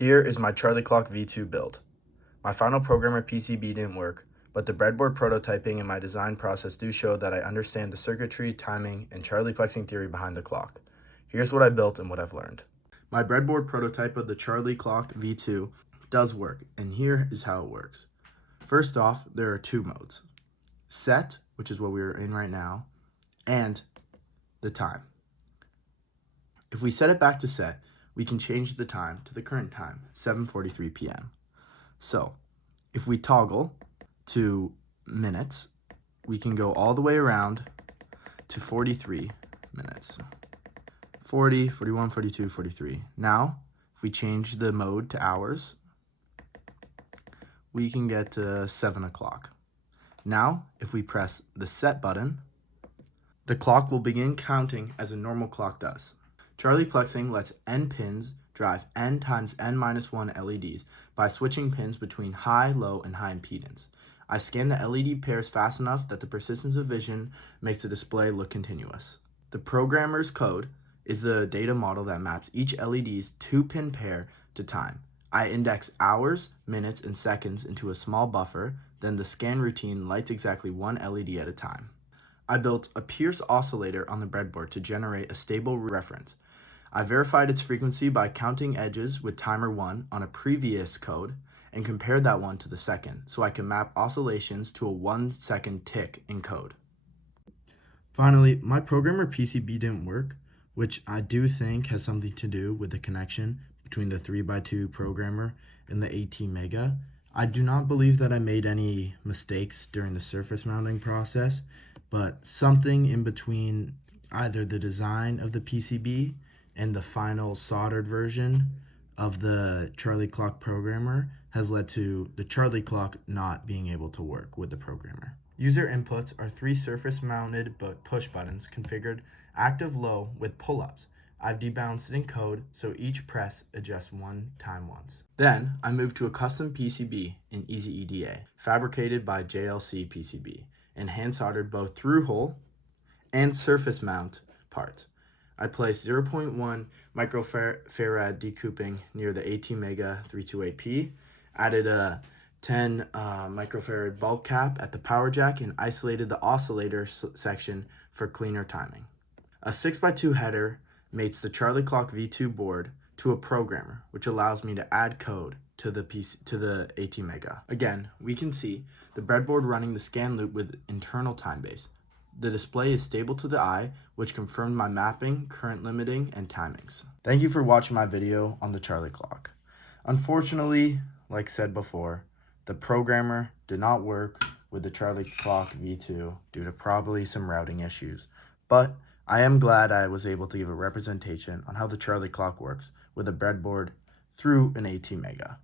Here is my CharlieClock V2 build. My final programmer PCB didn't work, but the breadboard prototyping and my design process do show that I understand the circuitry, timing, and Charlieplexing theory behind the clock. Here's what I built and what I've learned. My breadboard prototype of the CharlieClock V2 does work, and here is how it works. First off, there are two modes: set, which is what we're in right now, and the time. If we set it back to set, we can change the time to the current time, 7:43 p.m. So if we toggle to minutes, we can go all the way around to 43 minutes. 40, 41, 42, 43. Now, if we change the mode to hours, we can get to 7 o'clock. Now, if we press the set button, the clock will begin counting as a normal clock does. Charlieplexing lets n pins drive n times n minus 1 LEDs by switching pins between high, low, and high impedance. I scan the LED pairs fast enough that the persistence of vision makes the display look continuous. The programmer's code is the data model that maps each LED's 2-pin pair to time. I index hours, minutes, and seconds into a small buffer, then the scan routine lights exactly one LED at a time. I built a Pierce oscillator on the breadboard to generate a stable reference. I verified its frequency by counting edges with timer 1 on a previous code and compared that one to the second, so I can map oscillations to a 1-second tick in code. Finally, my programmer PCB didn't work, which I do think has something to do with the connection between the 3x2 programmer and the ATmega. I do not believe that I made any mistakes during the surface mounting process, but something in between either the design of the PCB and the final soldered version of the CharlieClock programmer has led to the CharlieClock not being able to work with the programmer. User inputs are 3 surface-mounted push buttons configured active low with pull-ups. I've debounced it in code, so each press adjusts one time once. Then, I moved to a custom PCB in EasyEDA, fabricated by JLC PCB, and hand-soldered both through-hole and surface mount parts. I placed 0.1 microfarad decoupling near the ATmega 328P, added a 10 microfarad bulk cap at the power jack, and isolated the oscillator section for cleaner timing. A 6x2 header mates the CharlieClock V2 board to a programmer, which allows me to add code to the ATmega. Again, we can see the breadboard running the scan loop with internal time base. The display is stable to the eye, which confirmed my mapping, current limiting, and timings. Thank you for watching my video on the CharlieClock. Unfortunately, like said before, the programmer did not work with the CharlieClock V2 due to probably some routing issues, but I am glad I was able to give a representation on how the CharlieClock works with a breadboard through an ATmega.